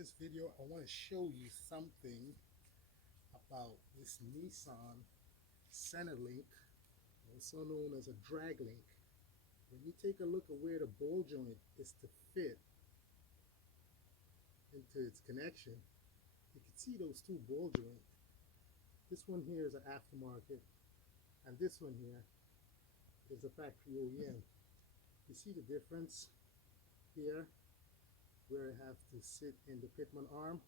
this video, I want to show you something about this Nissan center link, also known as a drag link. When you take a look at where the ball joint is to fit into its connection, you can see those two ball joints. This one here is an aftermarket, and this one here is a factory OEM. You see the difference here where I have to sit in the Pitman arm?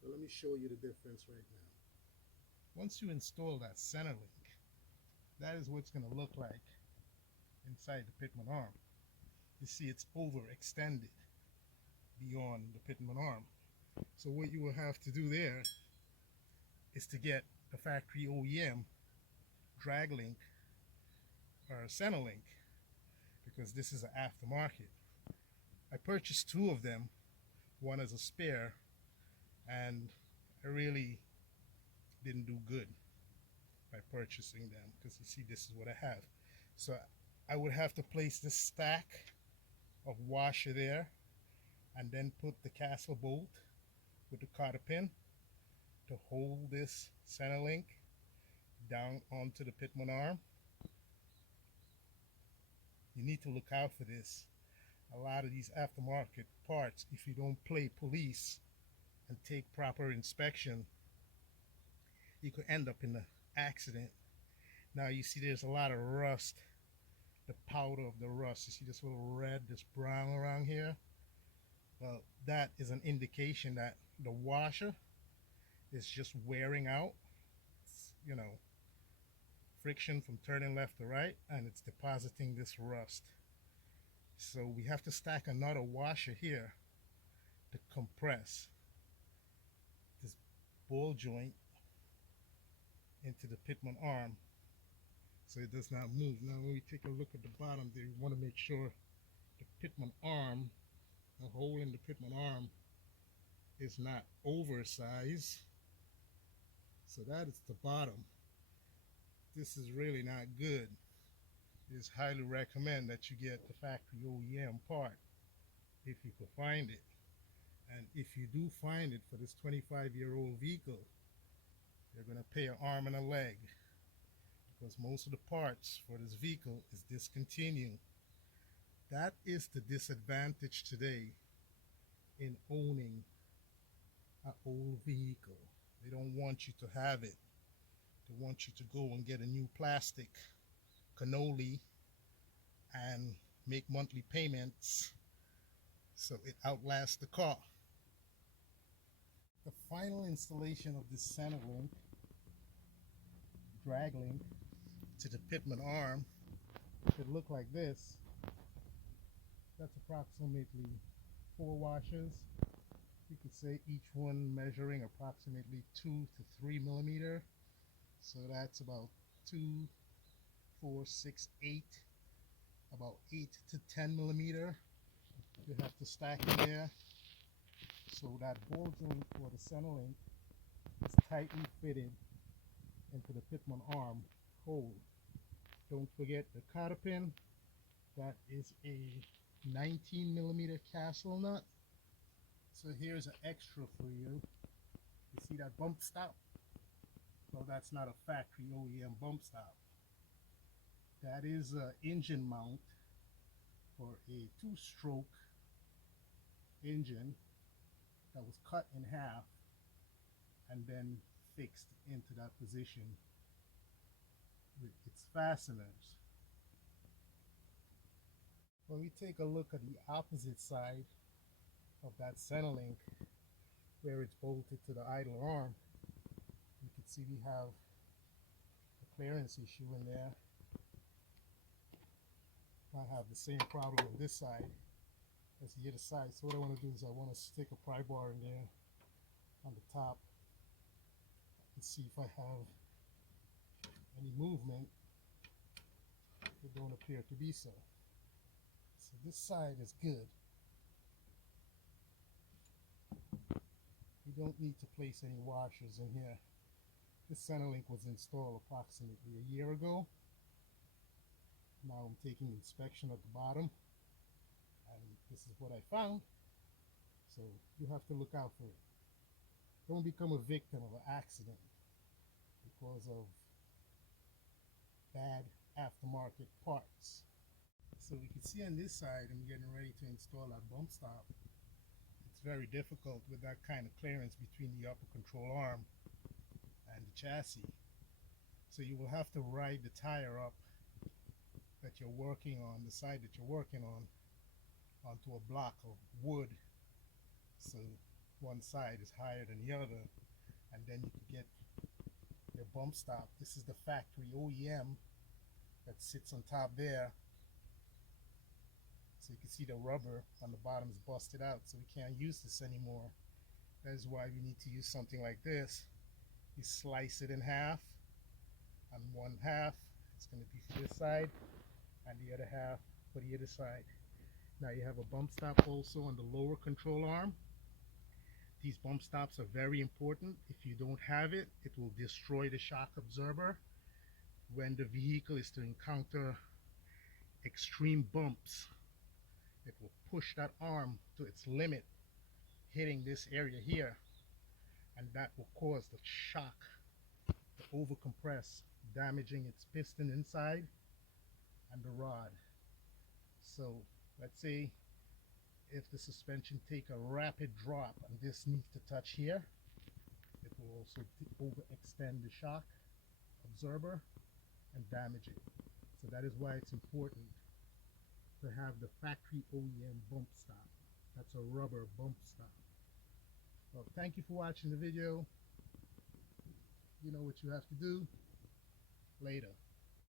Well, let me show you the difference right now. Once you install that center link, that is what it's going to look like inside the Pitman arm. You see it's overextended beyond the Pitman arm. So what you will have to do there is to get the factory OEM drag link or center link, because this is an aftermarket. I purchased two of them, one as a spare, and I really didn't do good by purchasing them, because you see this is what I have. So I would have to place this stack of washer there and then put the castle bolt with the cotter pin to hold this center link down onto the Pitman arm. You need to look out for this. A lot of these aftermarket parts, if you don't play police and take proper inspection, you could end up in an accident. Now you see there's a lot of rust, the powder of the rust. You see this little red, this brown around here? Well, that is an indication that the washer is just wearing out. It's, friction from turning left to right, and it's depositing this rust. So we have to stack another washer here to compress this ball joint into the Pitman arm so it does not move. Now when we take a look at the bottom there, you want to make sure the Pitman arm, the hole in the Pitman arm, is not oversized. So that is the bottom. This is really not good. It's highly recommend that you get the factory OEM part if you can find it. And if you do find it for this 25-year-old vehicle, you're going to pay an arm and a leg, because most of the parts for this vehicle is discontinued. That is the disadvantage today in owning an old vehicle. They don't want you to have it. They want you to go and get a new plastic cannoli and make monthly payments so it outlasts the car. The final installation of this center link, drag link, to the Pitman arm should look like this. That's approximately 4 washers. You could say each one measuring approximately 2 to 3 millimeter. So that's about 2, 4, 6, 8, about 8 to 10 millimeter. You have to stack in there so that ball joint for the center link is tightly fitted into the Pitman arm hole. Don't forget the cotter pin. That is a 19 millimeter castle nut. So here's an extra for you. You see that bump stop? Well, that's not a factory OEM bump stop. That is an engine mount for a 2-stroke engine that was cut in half and then fixed into that position with its fasteners. When we take a look at the opposite side of that center link, where it's bolted to the idler arm, you can see we have a clearance issue in there. I have the same problem on this side as the other side. So what I want to do is I want to stick a pry bar in there on the top and see if I have any movement. It don't appear to be so. So this side is good. You don't need to place any washers in here. This center link was installed approximately a year ago. Now I'm taking inspection at the bottom, and this is what I found. So you have to look out for it. Don't become a victim of an accident because of bad aftermarket parts. So we can see on this side, I'm getting ready to install our bump stop. It's very difficult with that kind of clearance between the upper control arm and the chassis. So you will have to ride the tire up that you're working on, the side that you're working on, onto a block of wood. So one side is higher than the other, and then you can get your bump stop. This is the factory OEM that sits on top there. So you can see the rubber on the bottom is busted out, so we can't use this anymore. That is why we need to use something like this. You slice it in half, and one half it's going to be for this side, and the other half for the other side. Now you have a bump stop also on the lower control arm. These bump stops are very important. If you don't have it, it will destroy the shock absorber when the vehicle is to encounter extreme bumps. It will push that arm to its limit, hitting this area here, and that will cause the shock to overcompress, damaging its piston inside and the rod. So let's say if the suspension take a rapid drop and this needs to touch here, it will also overextend the shock absorber and damage it. So that is why it's important to have the factory OEM bump stop. That's a rubber bump stop. Well, thank you for watching the video. You know what you have to do. Later.